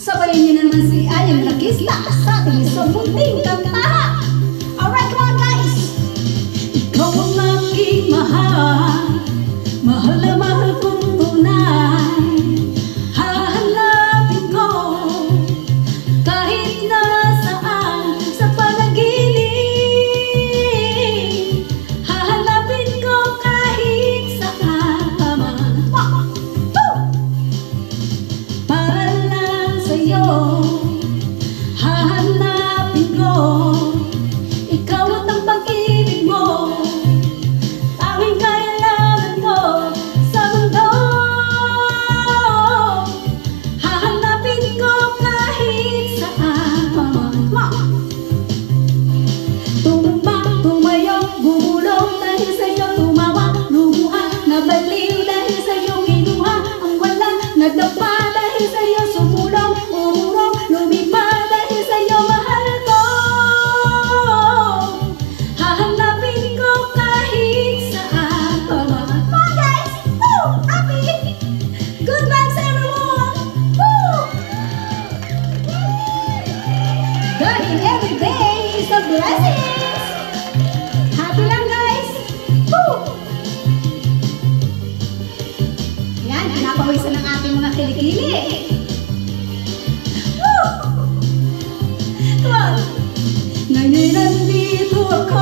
Sabayin niyo na naman si Ayang Lakisla sa ating isang munting kantahan. Alright, come on guys! Ikaw ang aking mahal, mahal na mahal kong tunay. Hahanapin ko kahit nasaan sa panaginip. Hahanapin ko kahit saan pa man. Para lang sa'yo hahanapin ko. Ikaw at ang pag-ibig mo, tanging kailangan ko sa mundo. Hahanapin ko kahit saan pa man. Tumba, tumayo, gumulong dahil sa'yo tumawa, lumuha, nabaliw dahil sa'yo kinuha ang wala, nagdapa dahil sa'yo sumulong, umurong, lumipa dahil sa'yo mahal ko. Hahanapin ko kahit saan pa man. Come on guys! Woo! Happy! Good vibes everyone! Woo! Dahil every day is a blessing! Happy lang guys! Woo! Yan, pinapawisan ng ating mga kilikili. Woo! Come on! Ngayon nandito ako